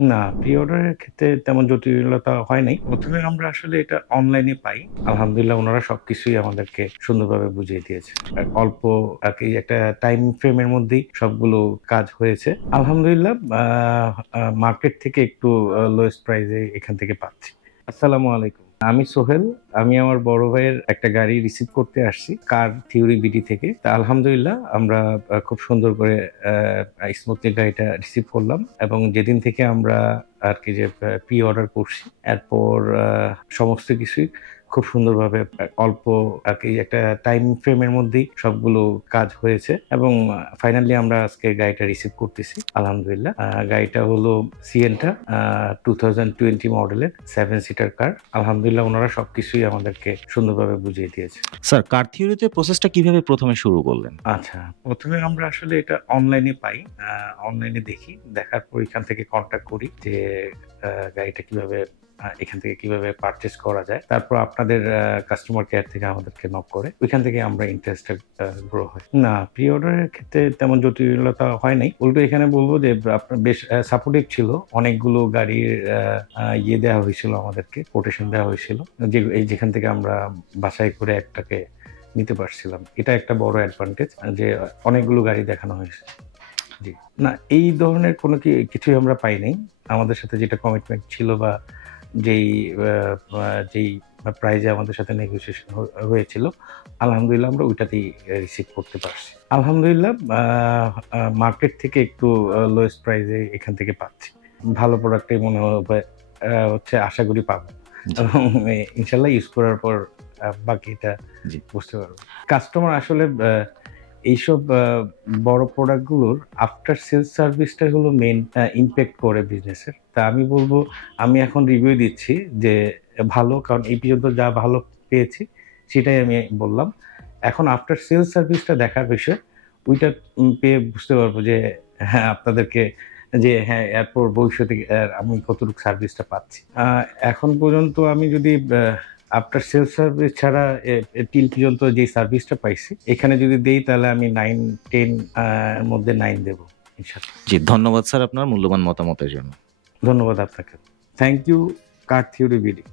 না, প্রি-অর্ডারের ক্ষেত্রে তেমন জটিলতা হয় নাই। ১ম এ আমরা আসলে এটা অনলাইনে পাই। আলহামদুলিল্লাহ উনারা সবকিছুই আমাদেরকে সুন্দরভাবে বুঝিয়ে দিয়েছে। অল্প আরকি একটা টাইম ফ্রেমের মধ্যেই সবগুলো কাজ হয়েছে। আলহামদুলিল্লাহ মার্কেট থেকে একটু লোয়েস্ট প্রাইস এ এখান থেকে পাচ্ছি। আসসালামু আলাইকুম। আমি সোহেল। আমি আমার বড় ভাইয়ের একটা গাড়ি রিসিভ করতে আসছি কার থিওরি বিডি থেকে। তা আলহামদুলিল্লাহ আমরা খুব সুন্দর করে স্মুথলি গাড়িটা রিসিভ করলাম এবং যেদিন থেকে আমরা আরকি যে প্রি অর্ডার করছি এরপর সমস্ত কিছুই খুব সুন্দরভাবে অল্প আরকি একটা টাইম ফ্রেমের মধ্যেই সবগুলো কাজ হয়েছে এবং ফাইনালি আমরা আজকে গাড়িটা রিসিভ করতেছি আলহামদুলিল্লাহ। গাড়িটা হলো সিয়েন্টা 2020 মডেলের 7 সিটার কার। আলহামদুলিল্লাহ উনারা সবকিছুই আমাদেরকে সুন্দরভাবে বুঝিয়ে দিয়েছে। স্যার, কার থিওরিতে প্রসেসটা কিভাবে ১ম এ শুরু করলেন? আচ্ছা, ১ম এ আমরা আসলে এটা অনলাইনে পাই। অনলাইনে দেখি। দেখার পর এখান থেকে কনট্যাক্ট করি যে গাড়িটা কিভাবে এখান থেকে কিভাবে পারচেজ করা যায়। তারপর আপনাদের কাস্টমার কেয়ার থেকে আমাদেরকে নক করে। ওইখান থেকে আমরা ইন্টারেস্টেড গ্রো হয়। না, প্রি অর্ডারের ক্ষেত্রে তেমন জটিলতা হয় নাই। উল্টো এখানে বলব যে আপনার বেশ সাপোর্টিভ ছিল। অনেকগুলো গাড়ির দেওয়া হয়েছিল আমাদেরকে, কোটেশন দেওয়া হয়েছিল। যেখান থেকে আমরা বাছাই করে একটাকে নিতে পারছিলাম। এটা একটা বড় অ্যাডভান্টেজ যে অনেকগুলো গাড়ি দেখানো হয়েছে। জি। না, এই ধরনের কোনো কিছুই আমরা পাই নাই। আমাদের সাথে যেটা কমিটমেন্ট ছিল বা যেই আ আ যেই প্রাইজে আমাদের সাথে নেগোসিয়েশন হয়েছিল, আলহামদুলিল্লাহ আমরা ওইটাতেই রিসিভ করতে পারছি। আলহামদুলিল্লাহ মার্কেট থেকে একটু লোয়েস্ট প্রাইজে এখান থেকে পাচ্ছি। ভালো প্রোডাক্টই মনে হচ্ছে আশা করি পাবো। জি। এবং ইনশাআল্লাহ ইউজ করার পর বাকিটা জি। বুঝতে পারবো। কাস্টমার আসলে এইসব বড় প্রোডাক্ট গুলোর আফটার সেলস সার্ভিসটা হলো মেইন ইমপ্যাক্ট করে বিজনেসের। তা আমি বলব আমি এখন রিভিউ দিচ্ছি যে ভালো, কারণ এই পর্যন্ত যা ভালো পেয়েছি সেটাই আমি বললাম। এখন আফটার সেলস সার্ভিসটা দেখার বিষয়। ওইটা পেয়ে বুঝতে পারবো যে হ্যাঁ, আপনাদেরকে যে হ্যাঁ, এরপর ভবিষ্যতে আমি কতটুকু সার্ভিসটা পাচ্ছি। এখন পর্যন্ত আমি যদি আফটার সেলস সার্ভিস ছাড়া টিল পর্যন্ত যে সার্ভিসটা পাইছি, এখানে যদি দেই তাহলে আমি 9-10 এর মধ্যে 9 দেব ইনশাআল্লাহ। জি, ধন্যবাদ স্যার আপনার মূল্যবান মতামতের জন্য। ধন্যবাদ আপনাকে। Thank you car theory BD.